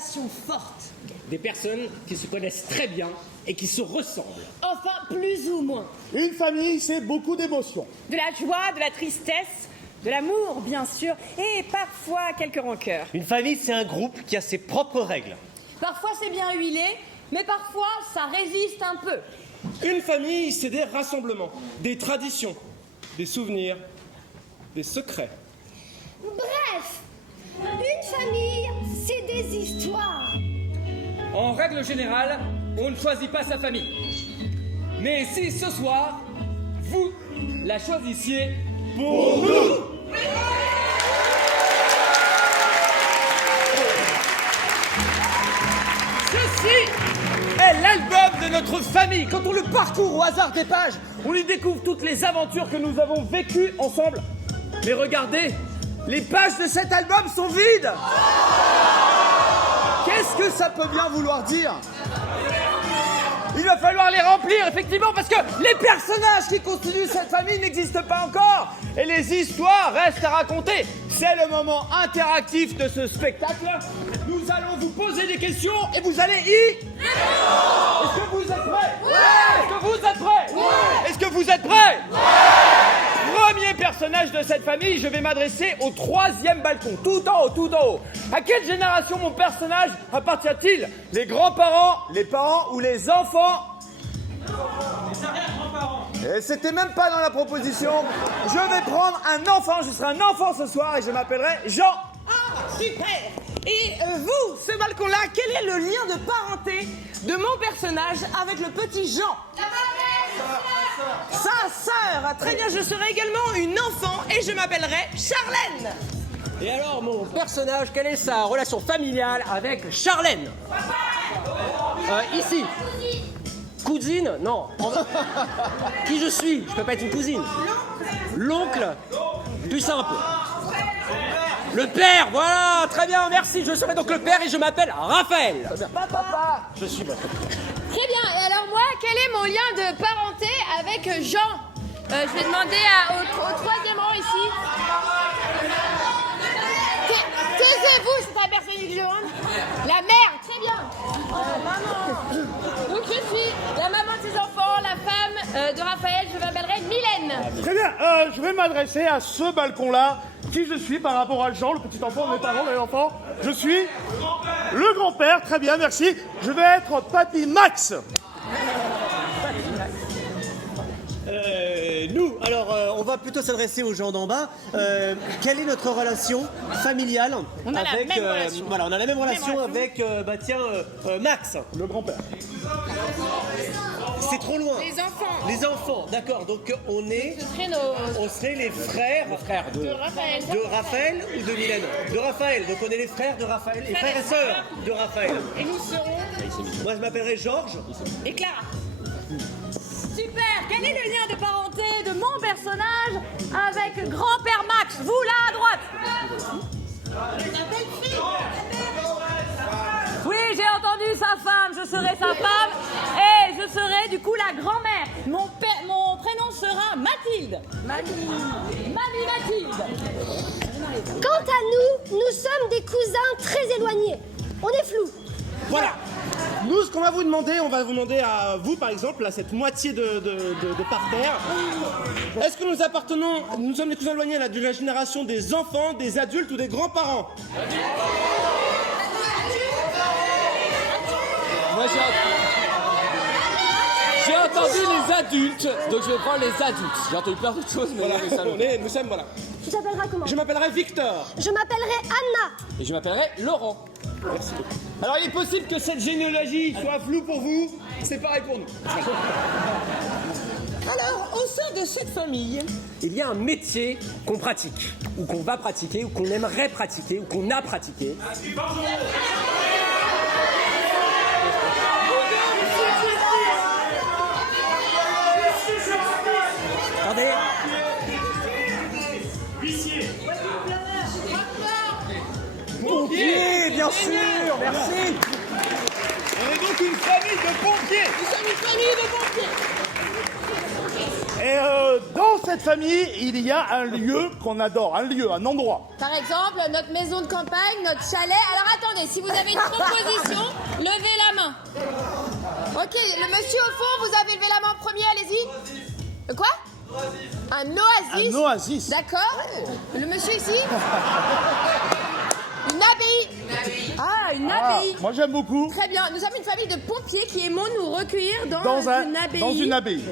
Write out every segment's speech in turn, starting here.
relations fortes. Des personnes qui se connaissent très bien et qui se ressemblent. Enfin, plus ou moins. Une famille, c'est beaucoup d'émotions. De la joie, de la tristesse, de l'amour, bien sûr, et parfois quelques rancœurs. Une famille, c'est un groupe qui a ses propres règles. Parfois c'est bien huilé, mais parfois ça résiste un peu. Une famille, c'est des rassemblements, des traditions, des souvenirs, des secrets. Bref, une famille, c'est des histoires. En règle générale, on ne choisit pas sa famille. Mais si ce soir, vous la choisissiez Pour nous! Ceci est l'album de notre famille. Quand on le parcourt au hasard des pages, on y découvre toutes les aventures que nous avons vécues ensemble. Mais regardez, les pages de cet album sont vides. Qu'est-ce que ça peut bien vouloir dire? Il va falloir les remplir, effectivement, parce que les personnages qui constituent cette famille n'existent pas encore. Et les histoires restent à raconter. C'est le moment interactif de ce spectacle. Nous allons vous poser des questions et vous allez y... Est-ce que vous êtes prêts? Ouais. Est-ce que vous êtes prêts? Ouais. Est-ce que vous êtes prêts? Ouais. Premier personnage de cette famille, je vais m'adresser au 3e balcon, tout en haut, tout en haut. À quelle génération mon personnage appartient-il? Les grands-parents, les parents ou les enfants? Et c'était même pas dans la proposition. Je vais prendre un enfant, je serai un enfant ce soir et je m'appellerai Jean. Ah, super. Et vous, ce balcon-là, quel est le lien de parenté de mon personnage avec le petit Jean? Sa sœur. Très bien, je serai également une enfant et je m'appellerai Charlène. Et alors mon personnage, quelle est sa relation familiale avec Charlène? Ici. Cousine? Non. Qui je suis? Je peux pas être une cousine. L'oncle? Plus simple. Le père, voilà, très bien, merci. Je serai donc le père et je m'appelle Raphaël. Papa. Je suis votre père. Très bien, et alors moi, quel est mon lien de parenté avec Jean? Je vais demander au 3e rang ici. Taisez-vous, c'est un personnage jaune. La mère, très bien. Maman. Donc je suis la maman de ses enfants, la femme de Raphaël, je m'appellerai Mylène. Très bien, je vais m'adresser à ce balcon-là. Qui je suis par rapport à Jean, le petit enfant de mes parents, l'enfant? Je suis le grand-père, très bien, merci. Je vais être Papy Max. Nous, alors, on va plutôt s'adresser aux gens d'en bas. Quelle est notre relation familiale On a la avec, même relation. Voilà, on a la même relation avec, Max. Le grand-père. C'est trop loin. Les enfants. Les enfants, d'accord. Donc on est, Ce serait nos... on serait les frères de Raphaël. de Raphaël ou de Mylène? De Raphaël. Donc on est les frères de Raphaël, les frères et sœurs de Raphaël. Et nous serons... Moi je m'appellerai Georges. Et Clara. Super. Quel est le lien de parenté de mon personnage avec grand-père Max? Vous là à droite. Oui, j'ai entendu sa femme. Je serai sa femme et je serai du coup la grand-mère. Mon prénom sera Mathilde. Mamie Mathilde. Quant à nous, nous sommes des cousins très éloignés. On est flous. Voilà. Nous, ce qu'on va vous demander, on va vous demander à vous, par exemple, à cette moitié de parterre. Est-ce que nous appartenons, nous sommes des cousins éloignés là, de la génération des enfants, des adultes ou des grands-parents? Moi j'ai entendu les adultes, donc je vais prendre les adultes. J'ai entendu plein d'autres choses, mais Voilà, non, mais ça, nous sommes, voilà. Tu t'appelleras comment? Je m'appellerai Victor. Je m'appellerai Anna. Et je m'appellerai Laurent. Merci beaucoup. Alors, il est possible que cette généalogie soit floue pour vous. C'est pareil pour nous. Alors, au sein de cette famille, Il y a un métier qu'on pratique, ou qu'on va pratiquer, ou qu'on aimerait pratiquer, ou qu'on a pratiqué. Attendez. Pompier, bien sûr, merci. On est donc une famille de pompiers. nous sommes une famille de pompiers. Et dans cette famille, il y a un lieu qu'on adore, un endroit. Par exemple, notre maison de campagne, notre chalet. Alors attendez, si vous avez une proposition, levez la main. Ok, le monsieur au fond, vous avez levé la main en premier, allez-y. Quoi? Un oasis. Un oasis. D'accord. Le monsieur ici. Une abbaye. Ah, une abbaye. Moi j'aime beaucoup. Très bien. Nous sommes une famille de pompiers qui aimons nous recueillir dans Dans une abbaye.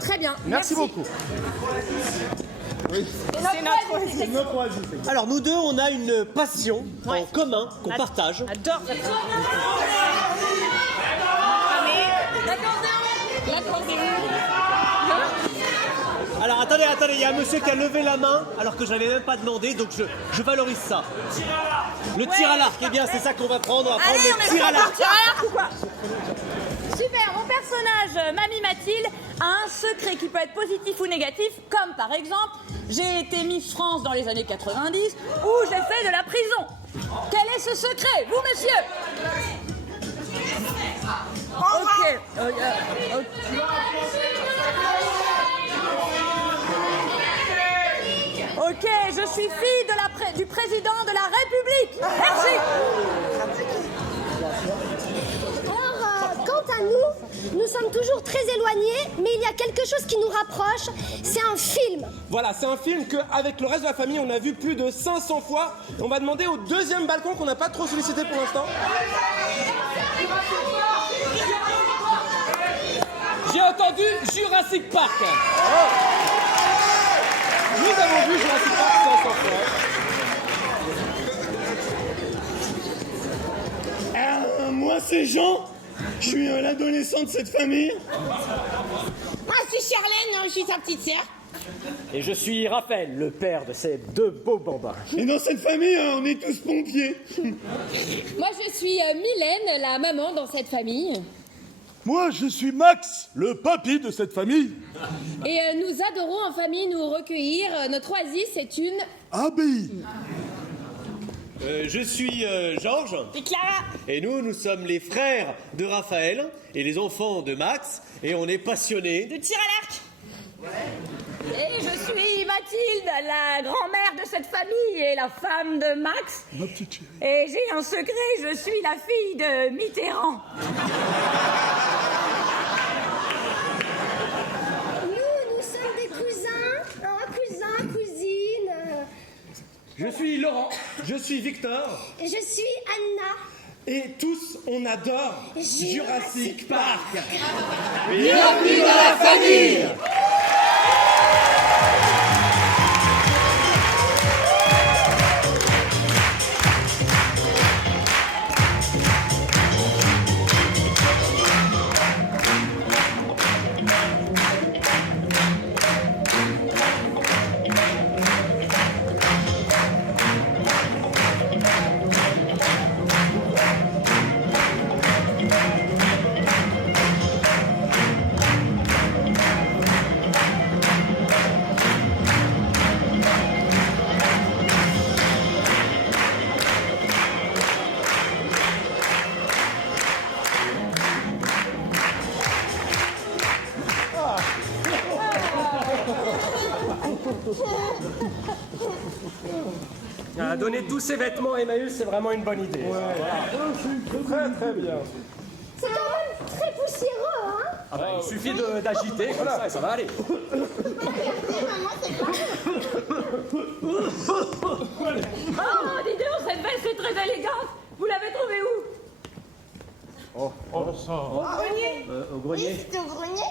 Très bien. Merci beaucoup. C'est notre oasis. Alors nous deux, on a une passion en commun qu'on partage. J'adore cette Alors attendez, il y a un monsieur qui a levé la main alors que je n'avais même pas demandé, donc je valorise ça. Le tir à l'arc, eh bien c'est ça qu'on va prendre, on va prendre le tir à l'arc. Super, mon personnage, Mamie Mathilde, a un secret qui peut être positif ou négatif, comme par exemple, j'ai été Miss France dans les années 90 ou j'ai fait de la prison. Quel est ce secret, vous, monsieur? Ok. Ok, je suis fille du président de la République. Merci. Alors, quant à nous sommes toujours très éloignés, mais il y a quelque chose qui nous rapproche, c'est un film. Voilà, c'est un film qu'avec le reste de la famille, on a vu plus de 500 fois. On va demander au deuxième balcon qu'on n'a pas trop sollicité pour l'instant. J'ai entendu Jurassic Park. Nous avons vu Jurassic Park 500 fois. Moi c'est Jean, je suis l'adolescent de cette famille. Moi, je suis Charlène, je suis sa petite sœur. Et je suis Raphaël, le père de ces deux beaux bambins. Et dans cette famille, on est tous pompiers. Moi, je suis Mylène, la maman dans cette famille. Moi je suis Max, le papy de cette famille. Et nous adorons en famille nous recueillir. Notre oasis, c'est une Abbaye. Je suis Georges. Et Clara. Et nous sommes les frères de Raphaël et les enfants de Max. Et on est passionnés de tir à l'arc. Et je suis Mathilde, la grand-mère de cette famille et la femme de Max. Ma petite chérie. Et j'ai un secret, je suis la fille de Mitterrand. Nous sommes des cousins, cousines. Je suis Laurent, je suis Victor. Je suis Anna. Et tous, on adore Jurassic Park. Bienvenue dans la famille. Donner tous ses vêtements à Emmaüs, c'est vraiment une bonne idée. Très très bien. C'est quand même très poussiéreux, hein? Ah bah, il suffit d'agiter, comme ça, et ça va aller. Oh, dis donc, cette veste est très élégante. Vous l'avez trouvée où? Oh ça. Au grenier. au grenier. Oui, c'était au grenier.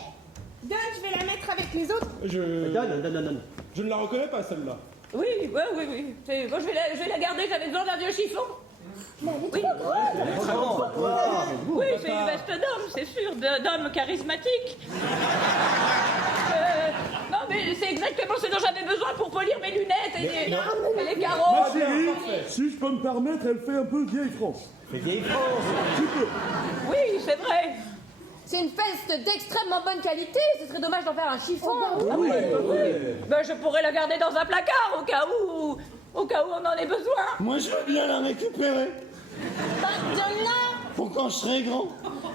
Donne, je vais la mettre avec les autres. Donne. Je ne la reconnais pas celle-là. Oui. Moi, je vais la garder, j'avais besoin d'un vieux chiffon. Oui, c'est une veste d'homme, c'est sûr, d'homme charismatique. Non, mais c'est exactement ce dont j'avais besoin pour polir mes lunettes et les carreaux. Ma chérie, si je peux me permettre, elle fait un peu vieille France. Vieille France. Un petit peu. Oui, c'est vrai. C'est une veste d'extrêmement bonne qualité. Ce serait dommage d'en faire un chiffon. Ben, je pourrais la garder dans un placard au cas où on en ait besoin. Moi je veux bien la récupérer. Bah, donne-la. Pour quand je serai grand.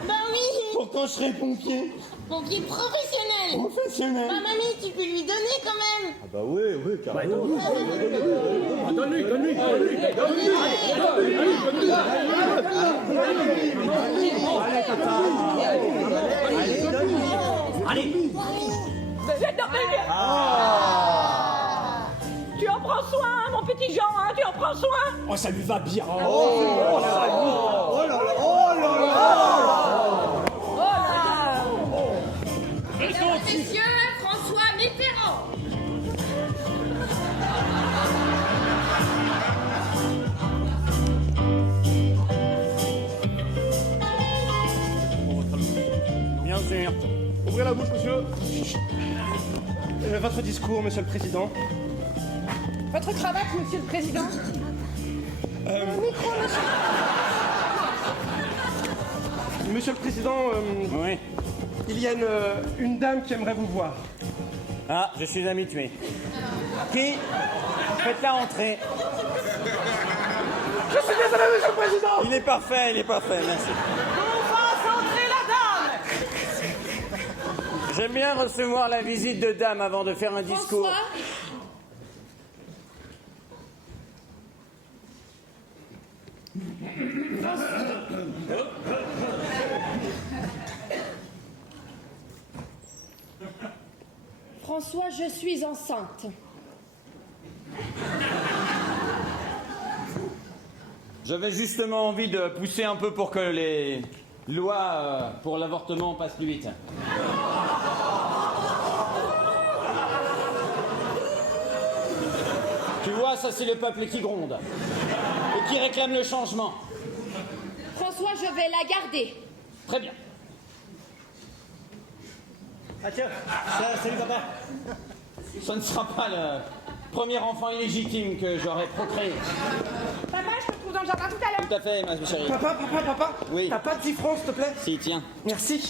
Bah oui. Pour quand je serai pompier. Pompier professionnel. Professionnel. Bah mamie, tu peux lui donner quand même. Bah oui, carrément. Donne-lui. Allez. Tu en prends soin, mon petit Jean, hein, tu en prends soin. Oh, ça lui va bien. Mesdames et messieurs, François Mitterrand. Bien sûr. Ouvrez la bouche, monsieur. Votre discours, monsieur le président. Votre cravate, monsieur le président. Monsieur le président, Oui. il y a une dame qui aimerait vous voir. Ah, je suis habitué. Qui? Faites-la entrer. Je suis désolé, monsieur le président. Il est parfait, merci. On va centrer la dame. J'aime bien recevoir la visite de dame avant de faire un discours. François, je suis enceinte. J'avais justement envie de pousser un peu pour que les lois pour l'avortement passent plus vite. Tu vois, ça c'est le peuple qui gronde et qui réclame le changement. François, je vais la garder. Très bien. Ah tiens, salut papa. Ce ne sera pas le premier enfant illégitime que j'aurai procréé. Papa, je te trouve dans le jardin tout à l'heure. Tout à fait, ma chérie. Papa. Oui. T'as pas de 10 francs, s'il te plaît? Si, tiens. Merci.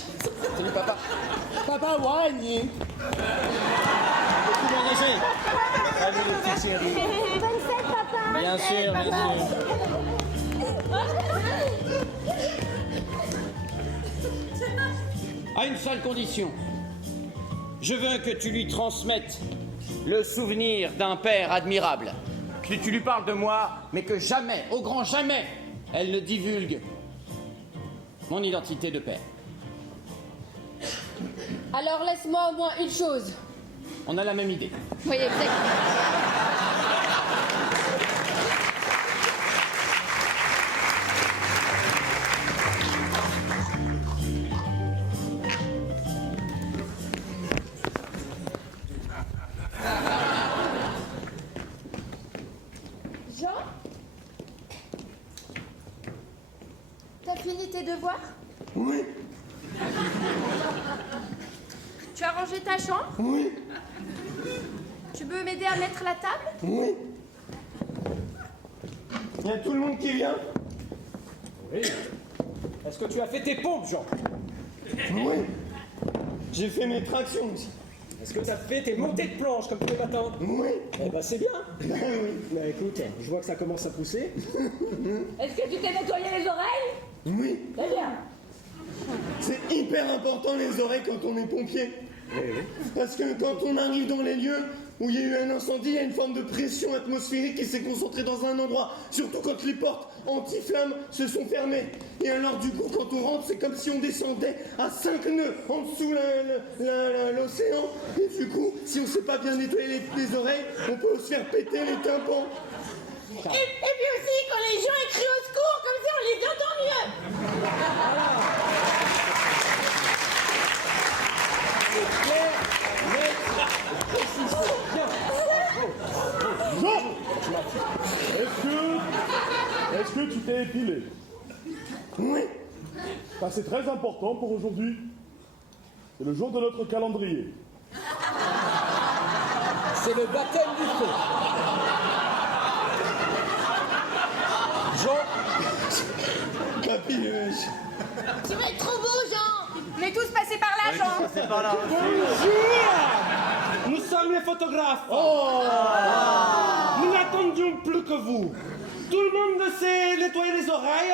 Salut, papa. Papa, ouais, Tout engagé. Allez, le petit chéri. Bonne fête, papa. Bien sûr, merci. À une seule condition. Je veux que tu lui transmettes le souvenir d'un père admirable. Que tu lui parles de moi, mais que jamais, au grand jamais, elle ne divulgue mon identité de père. Alors laisse-moi au moins une chose. On a la même idée. Oui, exactement. Jean, t'as fini tes devoirs? Oui, Tu as rangé ta chambre? oui, Tu peux m'aider à mettre la table? oui. Il y a tout le monde qui vient? Oui. Est-ce que tu as fait tes pompes, Jean? Oui. J'ai fait mes tractions aussi. Est-ce que tu as fait tes montées de planche comme tous les matins? Oui. Eh ben c'est bien. Oui. Bah écoute, je vois que ça commence à pousser. Est-ce que tu t'es nettoyé les oreilles? Oui. Très bien. C'est hyper important les oreilles quand on est pompier. Parce que quand on arrive dans les lieux où il y a eu un incendie, il y a une forme de pression atmosphérique qui s'est concentrée dans un endroit. Surtout quand les portes anti-flammes se sont fermées. Et alors du coup, quand on rentre, c'est comme si on descendait à 5 nœuds en dessous l'océan. Et du coup, si on ne sait pas bien nettoyer les oreilles, on peut se faire péter les tympans. Et puis aussi, quand les gens écrient au secours, comme ça on les entend mieux. Jean, est-ce que tu t'es épilé? Oui. Ça, c'est très important pour aujourd'hui. C'est le jour de notre calendrier. C'est le baptême du feu. Jean, Papy, Tu vas être trop beau, Jean. On est tous passés par là, Jean. Bonjour. Nous sommes les photographes. Nous n'attendions plus que vous. Tout le monde sait nettoyer les oreilles?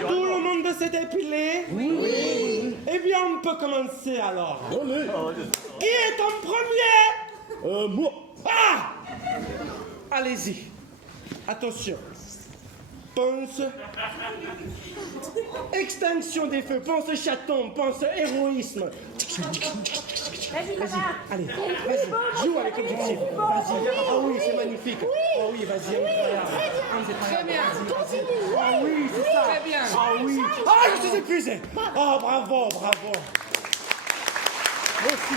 Tout le monde sait épiler? Eh bien, on peut commencer alors. Qui est en premier? Moi. Ah! Allez-y. Attention. Pense. Extinction des feux. Pense chaton. Pense héroïsme. Vas-y, papa. Allez, vas-y. Joue avec l'objectif. Vas-y. Ah oui, c'est magnifique. Ah oui, vas-y. Très bien. Continue. Ah oui, c'est ça. Très bien. Ah oui. Ah, je suis épuisé. Oh, bravo, bravo. Moi aussi.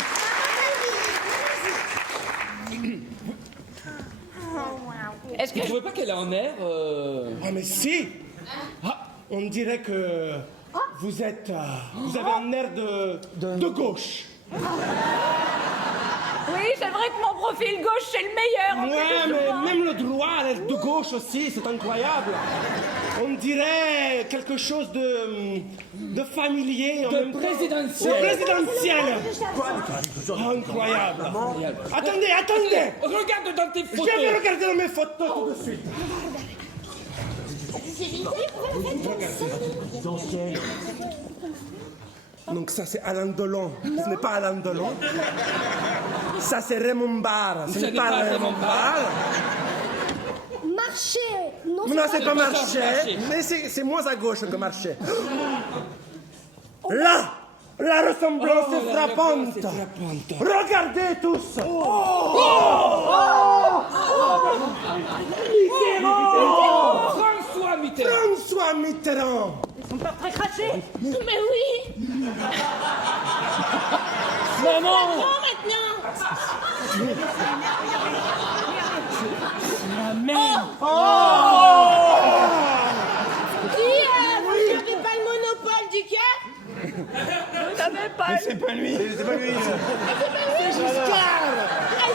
Est-ce que vous trouvez pas qu'elle a un air Ah, mais si. Ah, on dirait que vous êtes... vous avez un air de gauche. Oui, c'est vrai que mon profil gauche, c'est le meilleur. en Ouais, plus de mais voir. même le droit a l'air de gauche aussi, c'est incroyable. On dirait quelque chose de familier. En même temps. présidentiel. De présidentiel. Incroyable. Attendez, attendez. Regarde dans tes Je photos. vais regarder dans mes photos tout de suite. Donc ça c'est Alain Delon. Ce n'est pas Alain Delon. Ça c'est Raymond Barre. Ce n'est pas Raymond Barre. Marcher. Non, Non, c'est pas Marché. Marché. Mais c'est moins à gauche que Marché. Là, la ressemblance est frappante. Regardez tous. François Mitterrand. François Mitterrand. Son portrait craché. Mais oui. Maman. Maintenant. Dis, vous n'avez pas le monopole du cœur? Vous n'avez pas. C'est pas lui. C'est pas lui. Ah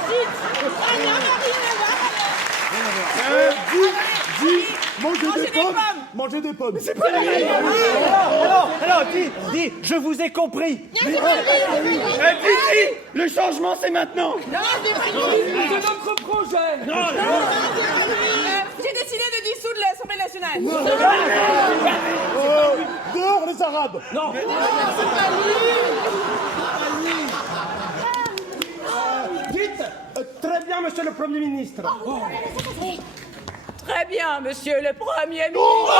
zut. Ah non, rien à voir. Manger des pommes. Manger des pommes. C'est pas Alors, dis, je vous ai compris. Non, c'est pas lui. le changement c'est maintenant. Non, c'est pas lui. C'est notre projet. J'ai décidé de dissoudre l'Assemblée nationale. Dehors les Arabes. Non. Dites, très bien, monsieur le Premier ministre. Très bien, monsieur le Premier ministre.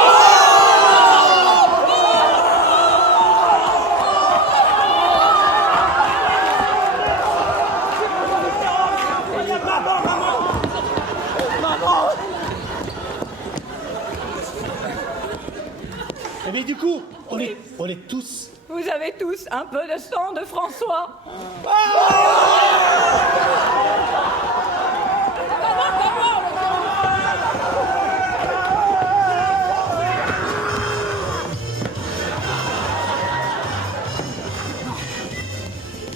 Mais du coup, on est tous... Vous avez tous un peu de sang de François.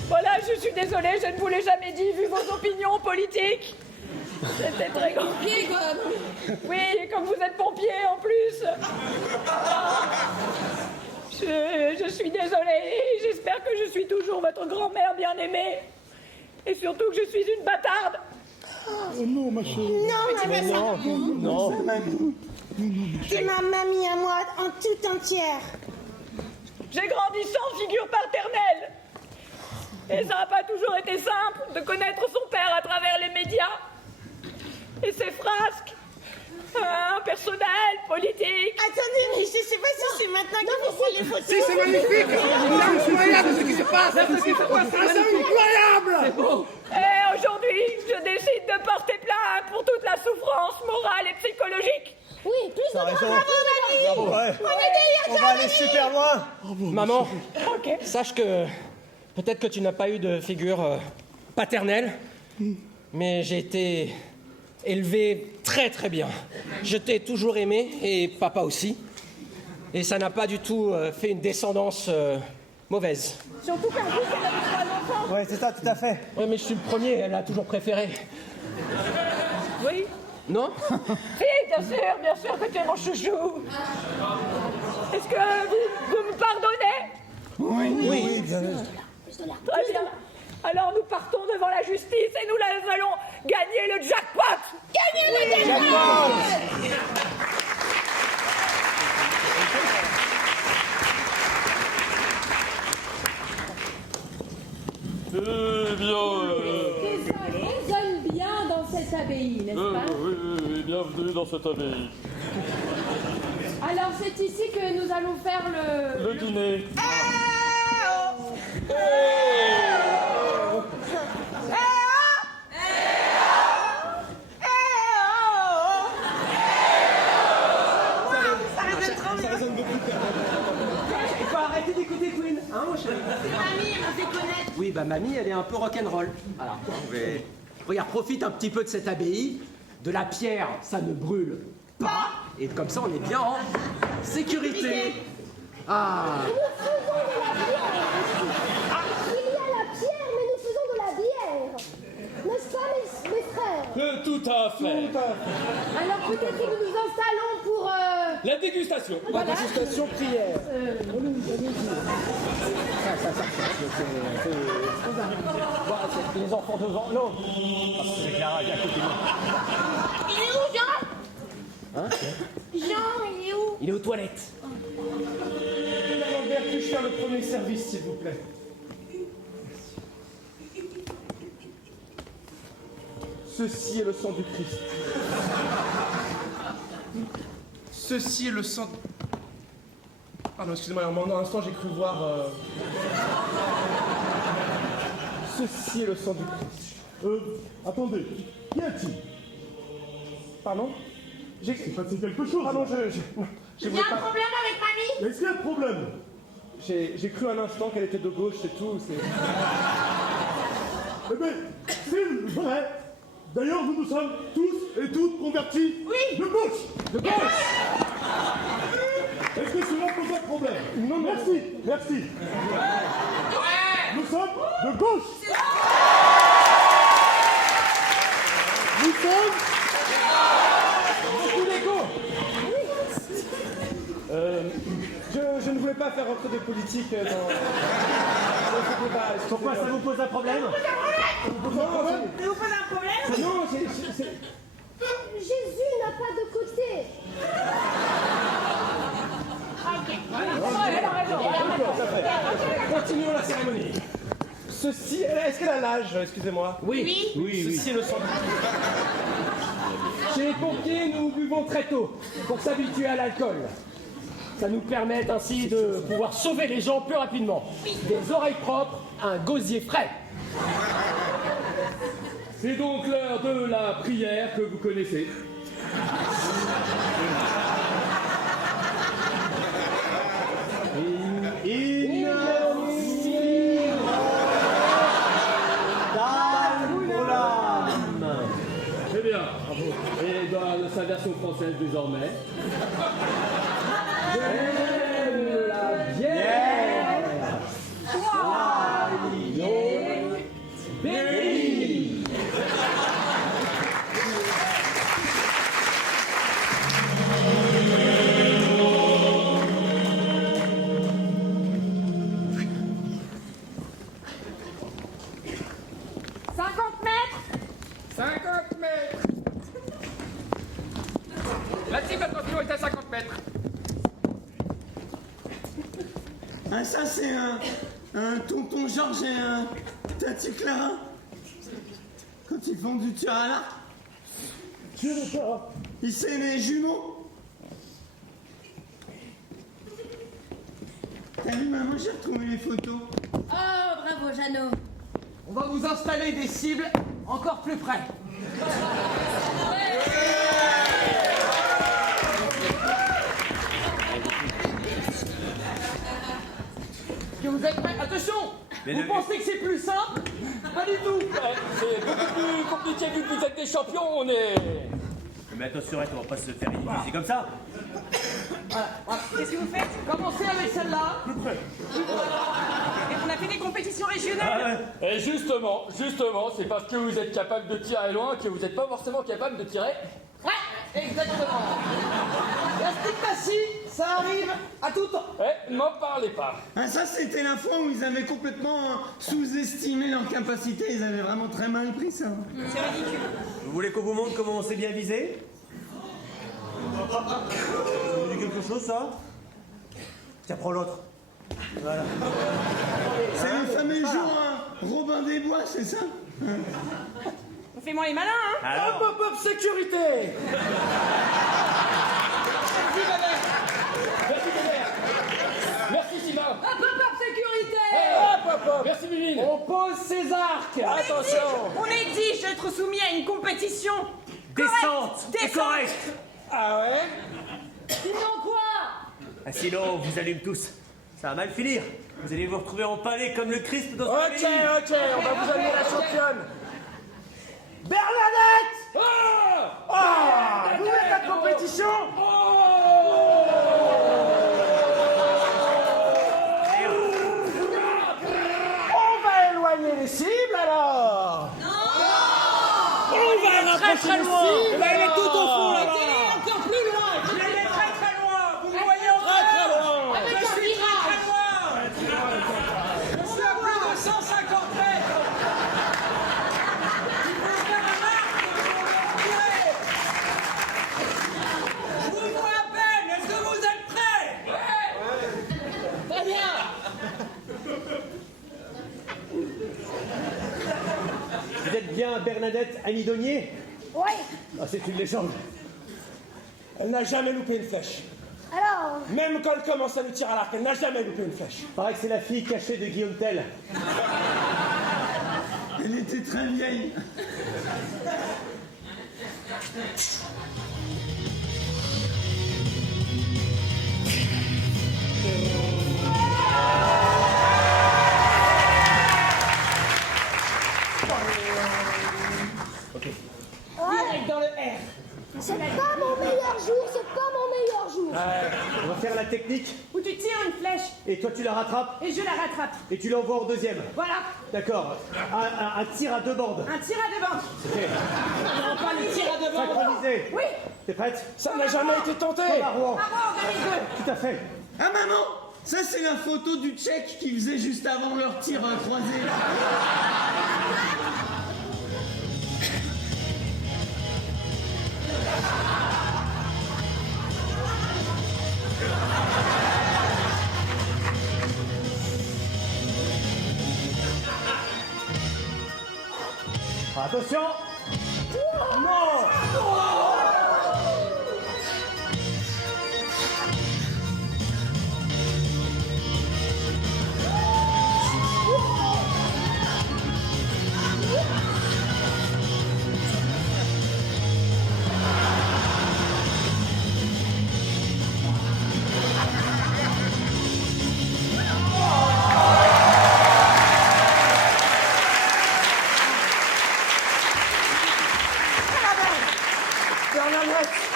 Voilà, je suis désolée, je ne vous l'ai jamais dit, vu vos opinions politiques. C'était très compliqué, quoi. Oui, comme vous êtes pompier en plus. Je suis désolée, j'espère que je suis toujours votre grand-mère bien-aimée. Et surtout que je suis une bâtarde. Non, ma chérie. Non, C'est ma mamie à moi, en toute entière. J'ai grandi sans figure paternelle. Et ça n'a pas toujours été simple de connaître son père à travers les médias. Et ses frasques. Personnel, politique. Attendez, mais je sais pas si c'est maintenant qu'il faut prendre les photos. Si, c'est magnifique. C'est incroyable ce qui se passe. C'est incroyable. Et aujourd'hui, je décide de porter plainte pour toute la souffrance morale et psychologique. Oui, plus de raison. bravo, Valérie. On va aller super loin. Maman, Ok. sache que peut-être que tu n'as pas eu de figure paternelle, mais j'ai été élevé très très bien. Je t'ai toujours aimé, et papa aussi. Et ça n'a pas du tout fait une descendance mauvaise. Surtout qu'en plus, elle avait 3 enfants. Ouais, c'est ça, tout à fait. Ouais, mais je suis le premier, elle a toujours préféré. Oui. Non? Si, bien sûr que tu es mon chouchou. Est-ce que vous me pardonnez? Oui. Très bien. Alors nous partons devant la justice et nous allons gagner le jackpot. Gagner le jackpot. abbaye, n'est-ce pas? Oui, bienvenue dans cette abbaye. Alors c'est ici que nous allons faire le... Le dîner. Il faut arrêter d'écouter Queen, hein, mon chéri? Mamie, elle m'a fait connaître. Oui, bah mamie, elle est un peu rock'n'roll. Alors, regarde, profite un petit peu de cette abbaye. De la pierre, ça ne brûle pas. Et comme ça, on est bien en sécurité. Ah. Nous faisons de la bière. Il y a la pierre, mais nous faisons de la bière. N'est-ce pas, mes frères? Tout à fait. Alors peut-être que nous nous installons pour... La dégustation. Voilà. Station prière. Les enfants devant. Non. C'est Clara qui est à côté de moi. Il est où, Jean? Jean, il est où? Il est aux toilettes. Lambert, puis-je faire le premier service, s'il vous plaît? Ceci est le sang du Christ. Ceci est le sang... Pardon, excusez-moi, un instant, j'ai cru voir... Ceci est le sang du Christ. Attendez, qu'y a-t-il? Pardon? C'est passé quelque chose. Pardon, Il y a un problème avec mamie? Est-ce qu'il y a un problème? j'ai cru un instant qu'elle était de gauche, c'est tout. Eh bien, c'est vrai. D'ailleurs, nous nous sommes tous et toutes convertis de gauche. De gauche! Est-ce que cela pose un problème? Non, merci. Nous sommes de gauche. Nous sommes... Beaucoup d'écho! Je ne voulais pas faire rentrer des politiques dans ce débat. Pourquoi ça vous pose un problème? Ça vous pose un problème? Non, Jésus n'a pas de côté. Ok. continuons la cérémonie. Ceci, est-ce qu'elle a l'âge, excusez-moi? Oui. Ceci est le sang du Christ. Chez les pompiers, nous buvons très tôt pour s'habituer à l'alcool. Ça nous permet ainsi de pouvoir sauver les gens plus rapidement. Des oreilles propres, un gosier frais. C'est donc l'heure de la prière que vous connaissez. Très bien. Et dans sa version française désormais. J'aime la bière. Soyez bénis. La cible, attention, est à 50 mètres. Ah, ça, c'est un tonton Georges et un tati Clara. Quand ils font du tir à l'arc. Ils sont les jumeaux. T'as vu, maman, j'ai retrouvé les photos. Oh, bravo, Jeannot. On va vous installer des cibles encore plus près. Est-ce que vous êtes prêts? Attention! Vous pensez que c'est plus simple? Pas du tout! C'est beaucoup plus compliqué vu que vous êtes des champions, on est... Mais attention, on va pas se faire utiliser comme ça. Qu'est-ce que vous faites? Commencez avec celle-là. Et on a fait des compétitions régionales. Et justement, c'est parce que vous êtes capable de tirer loin que vous n'êtes pas forcément capable de tirer. Ouais, exactement. La stigmatie, ça arrive à tout temps. Eh, n'en parlez pas. Ah, ça, c'était la fois où ils avaient complètement sous-estimé leur capacité. Ils avaient vraiment très mal pris ça. C'est ridicule. Vous voulez qu'on vous montre comment on s'est bien visé? Ça vous dit quelque chose, ça? Tiens, prends l'autre. Voilà. C'est le fameux jour Robin des Bois, c'est ça? fais-moi les malins, hein. Hop, hop, hop, sécurité. Merci, ma mère. Merci, ma mère. Merci, Sylvain. Hop, hop, hop, sécurité. Hop, hop, hop. Merci, Méline. On pose ses arcs. Attention. On exige d'être soumis à une compétition Descente et Descente. correcte. Ah ouais? Sinon quoi? Ah, sinon, on vous allume tous. Ça va mal finir. Vous allez vous retrouver empalés comme le Christ dans un Ok, abbaye. ok, on va vous amener la championne. Bernadette! Ah! Vous êtes la compétition? On va éloigner les cibles alors! On va rapprocher les cibles! Elle est tout au fond là-bas. Encore plus loin. Je vais très très loin. Vous me voyez Très très encore? loin! Je suis très très loin. Je suis à plus de 150 mètres. Il faut faire un arc pour tirer. Je vous vois à peine. Est-ce que vous êtes prêts? Très bien. Vous êtes bien Bernadette Amidonnier? Ouais. Ah, c'est une légende. Elle n'a jamais loupé une flèche. Alors, Même quand elle commence à nous tirer à l'arc, elle n'a jamais loupé une flèche. Paraît que c'est la fille cachée de Guillaume Tell. Elle était très vieille. Direct dans le R. c'est pas mon meilleur jour, c'est pas mon meilleur jour. On va faire la technique. Où tu tires une flèche Et toi, tu la rattrapes et je la rattrape. et tu l'envoies en deuxième. Voilà. D'accord. Un tir à deux bandes. Un tir à deux bandes. Non, pas le tir à deux bandes. Synchronisé. Oui. T'es prête? Ça n'a jamais été tenté. Comme à Rouen. Bravo, on a les deux. Tout à fait. Ah maman, ça c'est la photo du Tchèque qu'ils faisaient juste avant leur tir croisé. Attention.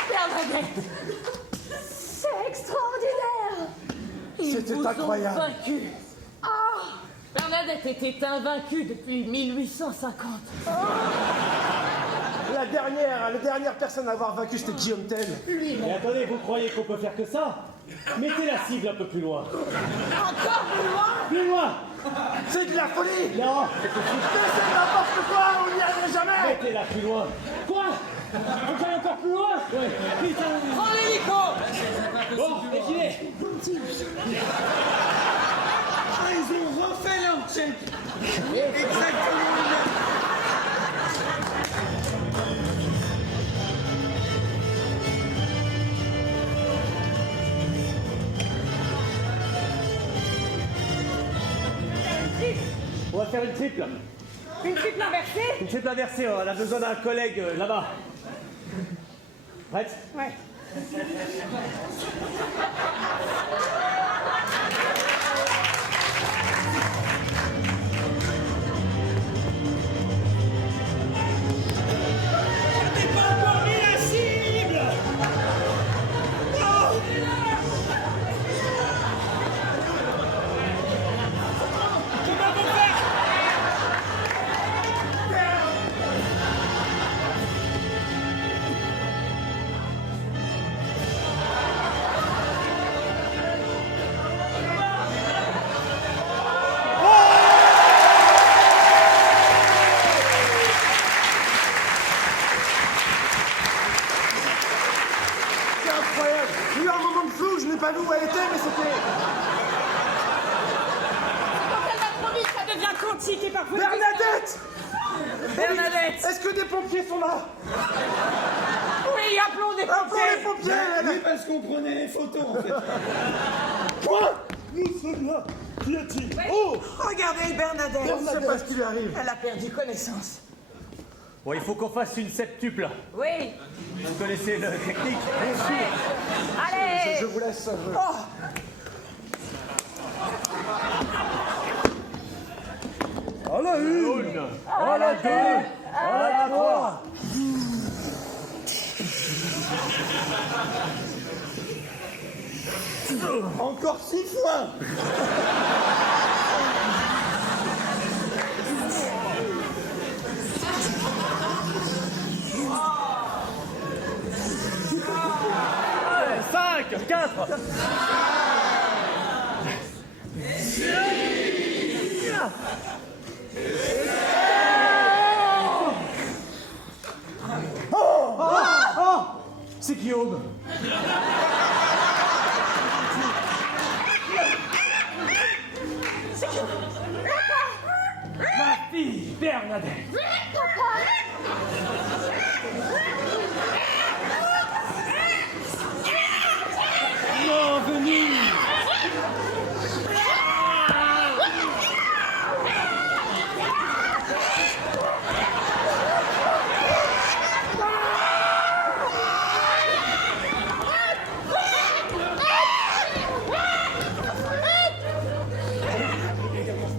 Bernadette, c'est extraordinaire. C'était incroyable. Vaincu. Bernadette était invaincue depuis 1850. La dernière personne à avoir vaincu, c'était Guillaume Tell. Mais attendez, vous croyez qu'on peut faire que ça? Mettez la cible un peu plus loin. Encore plus loin. Plus loin. C'est de la folie. Non. Mais c'est n'importe quoi, on n'y arrive jamais. Mettez-la plus loin. Quoi? Faut que j'aille encore plus loin? Putain. Prends l'hélico. Bon, et j'y vais. Ah, ils ont refait leur Tchèque. Exactement le même. On va faire une triple. Une triple inversée. Une triple inversée, on a besoin d'un collègue là-bas. Prête? Ouais. C'est incroyable. Il y a eu un moment de flou, je n'ai pas vu où elle était, mais c'était... Quand elle va trop vite, ça devient quantique et parfois... Bernadette! Bernadette. Est-ce que des pompiers pompiers sont là. Oui, appelons des pompiers. Oui, parce qu'on prenait les photos en fait. Quoi? Nous sommes là. Qu'y a-t-il? Oh, Regardez Bernadette. je ne sais pas ce qui lui arrive. Elle a perdu connaissance. Bon, il faut qu'on fasse une septuple. Oui. Vous connaissez la technique? Allez. Je vous laisse. À la une, à la deux, à la trois. Encore 6 fois. Cinq, quatre. C'est Guillaume. Ma fille, Bernadette. Bienvenue.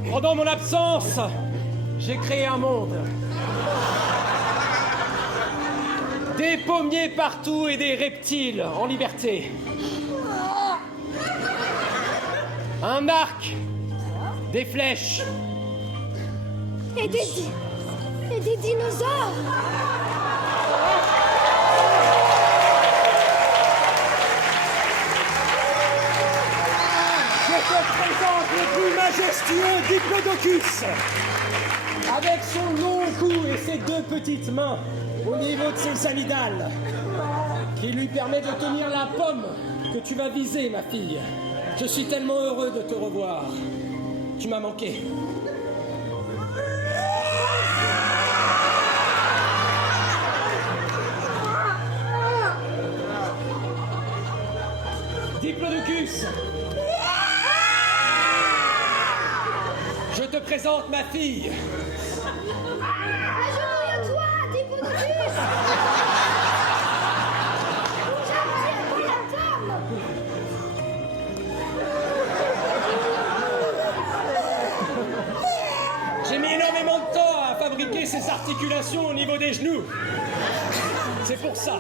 Pendant mon absence, j'ai créé un monde. Des pommiers partout et des reptiles en liberté. Un arc, des flèches. Et des dinosaures. Je te présente le plus majestueux Diplodocus, avec son long cou et ses deux petites mains au niveau de ses amygdales, qui lui permet de tenir la pomme que tu vas viser, ma fille. Je suis tellement heureux de te revoir. Tu m'as manqué. Diplodocus, je te présente ma fille. Agenouille à toi, Diplodocus. J'attire la table. J'ai mis énormément de temps à fabriquer ces articulations au niveau des genoux. C'est pour ça.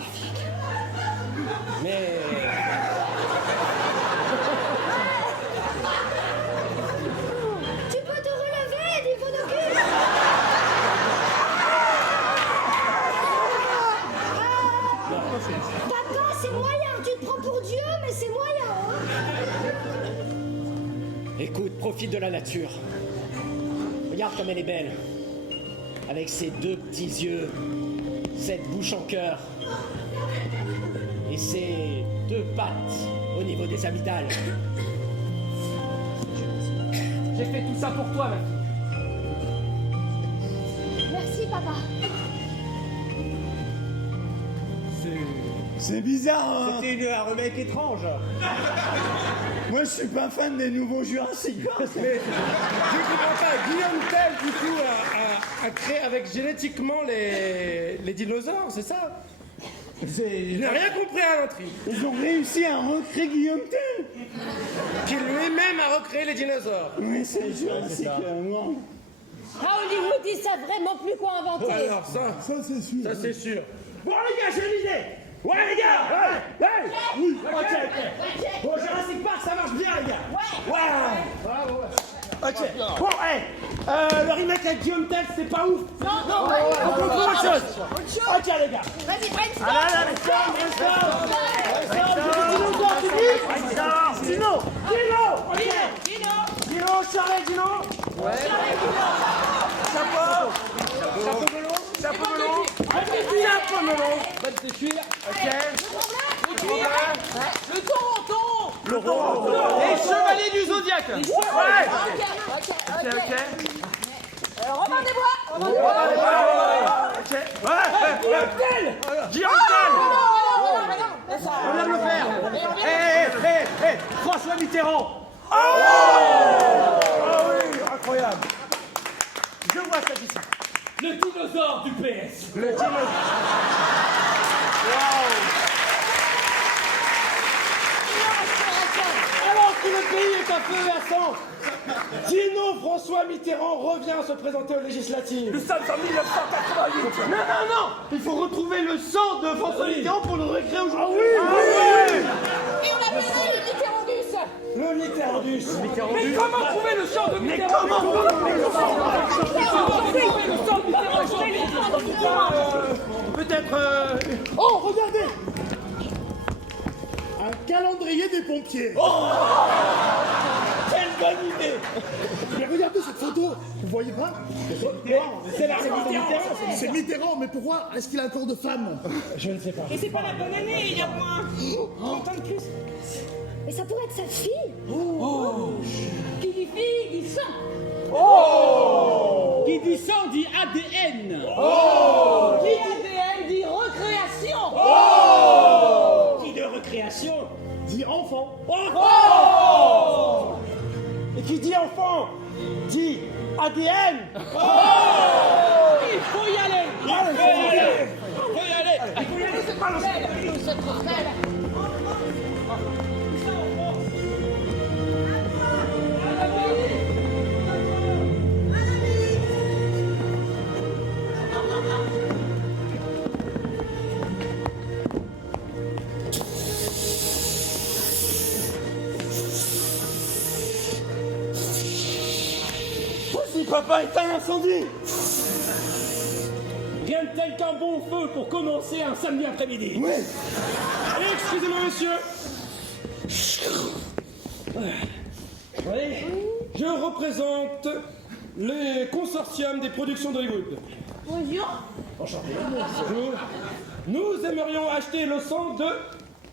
Mais... Tu peux te relever, Diplodocus. Papa, c'est moyen. Tu te prends pour Dieu, mais c'est moyen. Écoute, profite de la nature. Regarde comme elle est belle. Avec ses deux petits yeux, cette bouche en cœur et ses deux pattes au niveau des amygdales. J'ai fait tout ça pour toi, ma fille. Merci, papa. C'est bizarre, hein. C'était un remake étrange. Moi, je suis pas fan des nouveaux Jurassic Park. Mais je comprends pas. Guillaume Tell, du coup, a créé avec génétiquement les dinosaures, c'est ça? Je n'ai rien compris à l'intrigue. Ils ont réussi à recréer Guillaume Tell. Qui lui-même a recréé les dinosaures. Oui, c'est Jurassic World. À Hollywood, ils savent vraiment plus quoi inventer. Alors ça c'est sûr. ça c'est sûr. Bon les gars, j'ai une idée. Ouais les gars. Oui. Ok. Bon, Jurassic Park, ça marche bien les gars. Ouais. Ok. Bon, le remake avec Guillaume Tell, c'est pas ouf. Non. On peut trouver autre chose. Ok les gars. Vas-y, brainstorm. Allez, Dino. Ok. Dino, Charlet, Dino. Ouais. Chapeau melon. Bonne de cuir. Ok. Les chevaliers du Zodiac. Ok. Robin des Bois. Ok. Ouais. Guillaume Tell. Madame le père. Hé, François Mitterrand. Ah oui, incroyable. Je vois ça d'ici. Le dinosaure du PS. Le dinosaure. Wow. Alors que le pays est un feu et à sang, Dino François Mitterrand revient se présenter aux législatives. Nous sommes en 1988. Non, il faut retrouver le sang de François Mitterrand pour le récréer aujourd'hui. Et on appellerait le Mitterrandus. Le Mitterrandus. Mais comment trouver le sang de Mitterrand? Peut-être. Oh, regardez. Un calendrier des pompiers. Oh, quelle bonne idée. Mais regardez cette photo. Vous voyez pas? C'est la réponse de Mitterrand. C'est Mitterrand, mais pourquoi est-ce qu'il a un corps de femme? Je ne sais pas. Et c'est pas la bonne année, il y a moins 30 ans de plus. Mais ça pourrait être sa fille. Qui dit fille, dit sang. Qui dit sang dit ADN. Qui ADN dit recréation. Qui de recréation dit enfant. Et qui dit enfant dit ADN. Il faut y aller. C'est pas le bordel. Voici papa éteint l'incendie. Rien de tel qu'un bon feu pour commencer un samedi après-midi. Oui. Excusez-moi, monsieur. Oui. Je représente les consortiums des productions d'Hollywood. Bonjour. Enchanté. Bonjour. Nous aimerions acheter le sang de...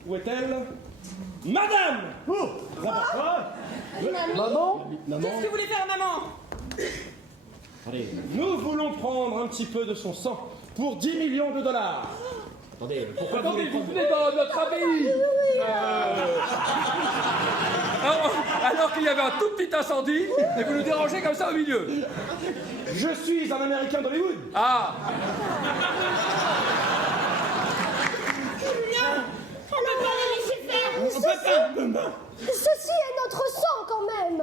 Où est-elle? Madame. Maman. Qu'est-ce que vous voulez faire, maman? Nous voulons prendre un petit peu de son sang pour 10 millions de dollars. Attendez, pourquoi vous voulez Vous prendre... venez dans notre abbaye. Alors qu'il y avait un tout petit incendie et vous nous dérangez comme ça au milieu. Je suis un Américain d'Hollywood. Ah. On ne peut pas les laisser faire. Ceci est notre sang quand même.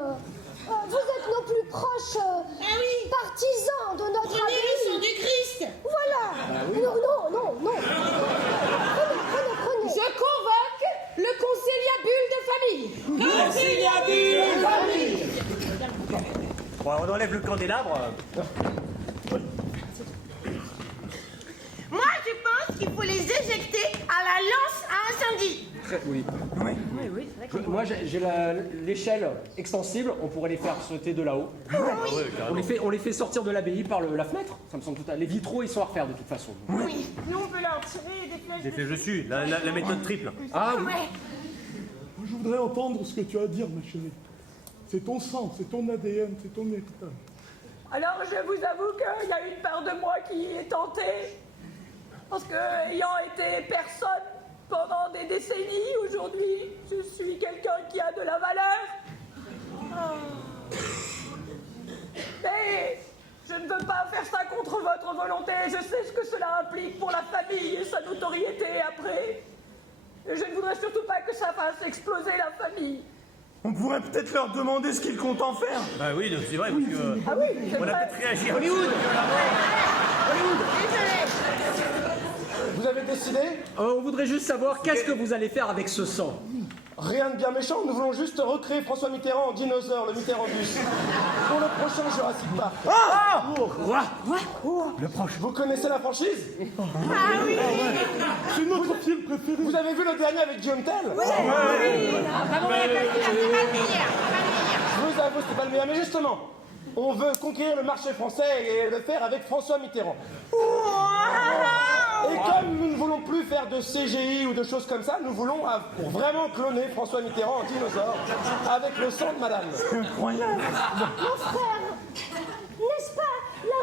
Vous êtes nos plus proches partisans de notre Prenez le sang abbaye. du Christ. Voilà. Non. Prenez. Je convoque le conciliabule de famille. Bon, on enlève le candélabre. Moi, je pense qu'il faut les éjecter à la lance à incendie. Oui. Moi, j'ai l'échelle extensible, on pourrait les faire sauter de là-haut. On les fait sortir de l'abbaye par la fenêtre. Ça me semble tout à... Les vitraux, ils sont à refaire de toute façon. Oui. Nous, on peut leur tirer des flèches. J'ai fait je suis, la méthode triple. Ah oui. Je voudrais entendre ce que tu as à dire, ma chérie. C'est ton sang, c'est ton ADN, c'est ton héritage. Alors je vous avoue qu'il y a une part de moi qui est tentée. Parce que, ayant été personne pendant des décennies, aujourd'hui, je suis quelqu'un qui a de la valeur. Mais je ne veux pas faire ça contre votre volonté. Je sais ce que cela implique pour la famille et sa notoriété après. Et je ne voudrais surtout pas que ça fasse exploser la famille. On pourrait peut-être leur demander ce qu'ils comptent en faire. Bah oui, c'est vrai, parce que... Ah oui, c'est on a vrai. peut-être réagi. Hollywood. Vous avez décidé? On voudrait juste savoir qu'est-ce que vous allez faire avec ce sang. Rien de bien méchant, nous voulons juste recréer François Mitterrand en dinosaure, le Mitterrandus. Pour le prochain Jurassic Park. Le proche. Vous connaissez la franchise? Ah oui. C'est notre film préféré. Vous avez vu le dernier avec Guillaume Tell? Ah, vraiment, la classe, c'est pas le meilleur. Je vous avoue, c'est pas le meilleur, mais justement, on veut conquérir le marché français et le faire avec François Mitterrand. Et comme nous ne voulons plus faire de CGI ou de choses comme ça, nous voulons pour vraiment cloner François Mitterrand en dinosaure avec le sang de madame. Incroyable. Mon frère, n'est-ce pas la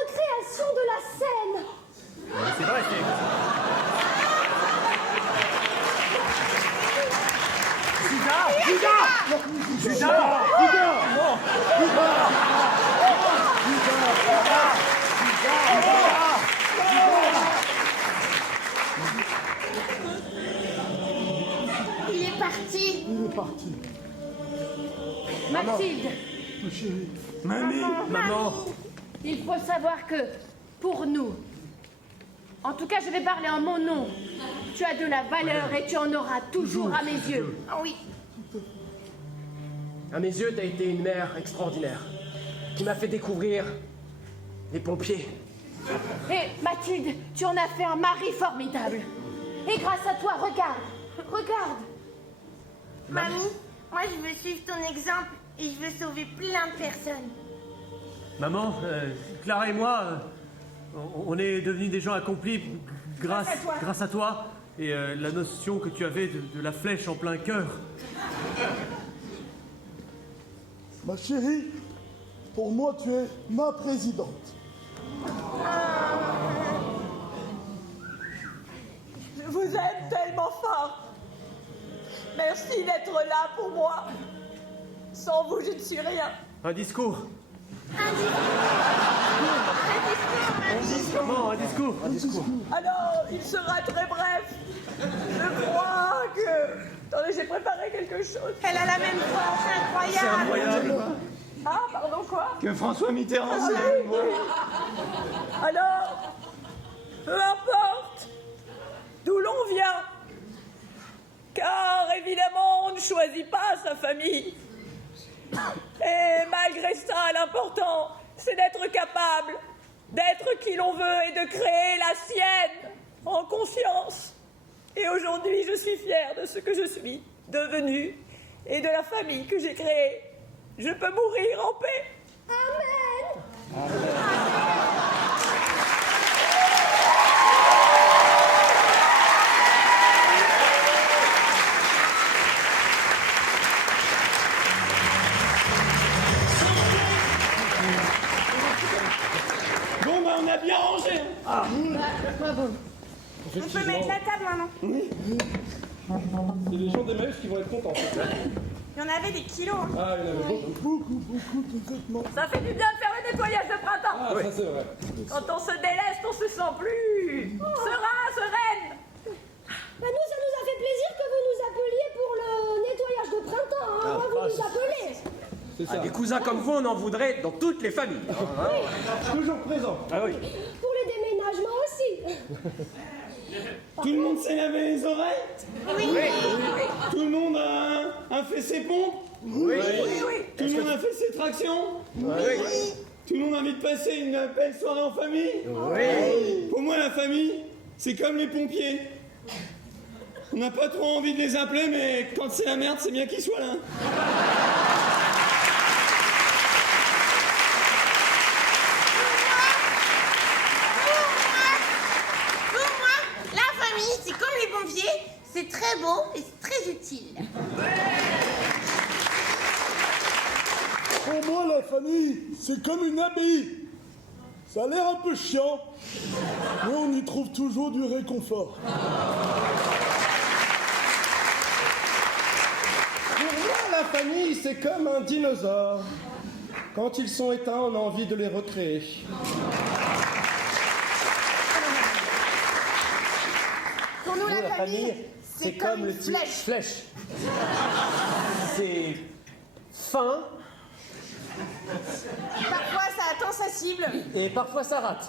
recréation de la scène? Il est parti. Il est parti. Mathilde, Ma chérie. Maman. il faut savoir que, pour nous, en tout cas je vais parler en mon nom, tu as de la valeur et tu en auras toujours à mes yeux. Ah oui. À mes yeux, t'as été une mère extraordinaire, qui m'a fait découvrir les pompiers. Et Mathilde, tu en as fait un mari formidable. Et grâce à toi, regarde. Mamie, moi je veux suivre ton exemple et je veux sauver plein de personnes. Maman, Clara et moi, on est devenus des gens accomplis grâce à toi et la notion que tu avais de la flèche en plein cœur. Ma chérie, pour moi, tu es ma présidente. Je vous aime tellement fort. Merci d'être là pour moi. Sans vous, je ne suis rien. Un discours. Un discours. Alors, il sera très bref. Je crois que... Attendez, j'ai préparé quelque chose. Elle a la même voix, c'est incroyable. Ah, pardon, quoi? Que François Mitterrand, Ah, c'est oui. Alors, peu importe d'où l'on vient, car évidemment, on ne choisit pas sa famille. Et malgré ça, l'important, c'est d'être capable d'être qui l'on veut et de créer la sienne en conscience. Et aujourd'hui, je suis fière de ce que je suis devenue et de la famille que j'ai créée. Je peux mourir en paix. Amen. Bon, bah, on a bien rangé. Bravo. On peut mettre la table maintenant. Il y a des gens d'Emmaüs qui vont être contents. Il y en avait des kilos. Hein. Ah, il y en avait beaucoup. Beaucoup, complètement. Ça fait du bien de faire le nettoyage de printemps. Ah, ça c'est vrai. Quand on se déleste, on se sent plus sereine. Bah nous, ça nous a fait plaisir que vous nous appeliez pour le nettoyage de printemps. Hein. Moi, vous nous appelez. C'est ça. Des cousins comme vous, on en voudrait dans toutes les familles. Toujours présent. Ah oui. Pour les déménagements aussi. Tout le monde s'est lavé les oreilles? Oui. Tout le monde a fait ses pompes? Oui. Tout le monde a fait ses tractions? Oui. Tout le monde a envie de passer une belle soirée en famille? Oui. Pour moi, la famille, c'est comme les pompiers. On n'a pas trop envie de les appeler, mais quand c'est la merde, c'est bien qu'ils soient là. Pour moi, la famille, c'est comme les pompiers. C'est très beau et c'est très utile. Pour moi, la famille, c'est comme une abbaye. Ça a l'air un peu chiant, mais on y trouve toujours du réconfort. Pour moi, la famille, c'est comme un dinosaure. Quand ils sont éteints, on a envie de les recréer. Pour nous, la famille, c'est comme une flèche. C'est fin Parfois, ça atteint sa cible. et parfois ça rate.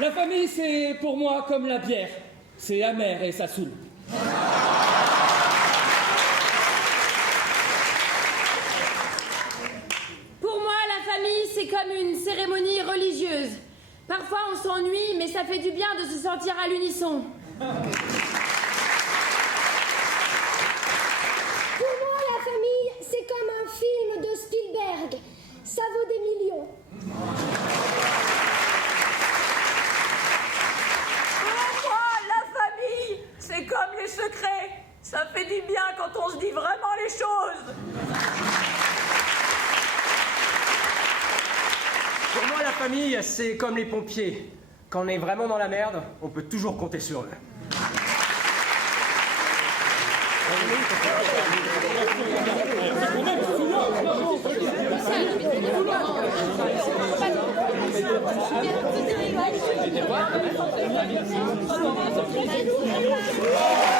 La famille, c'est pour moi comme la bière. C'est amer et ça saoule. Pour moi, la famille, c'est comme une cérémonie religieuse. Parfois, on s'ennuie, mais ça fait du bien de se sentir à l'unisson. Pour moi, la famille, c'est comme un film de Spielberg. Ça vaut des millions. Pour moi, la famille, c'est comme les secrets. Ça fait du bien quand on se dit vraiment les choses. Pour moi, la famille, c'est comme les pompiers. Quand on est vraiment dans la merde, on peut toujours compter sur eux. Bravo.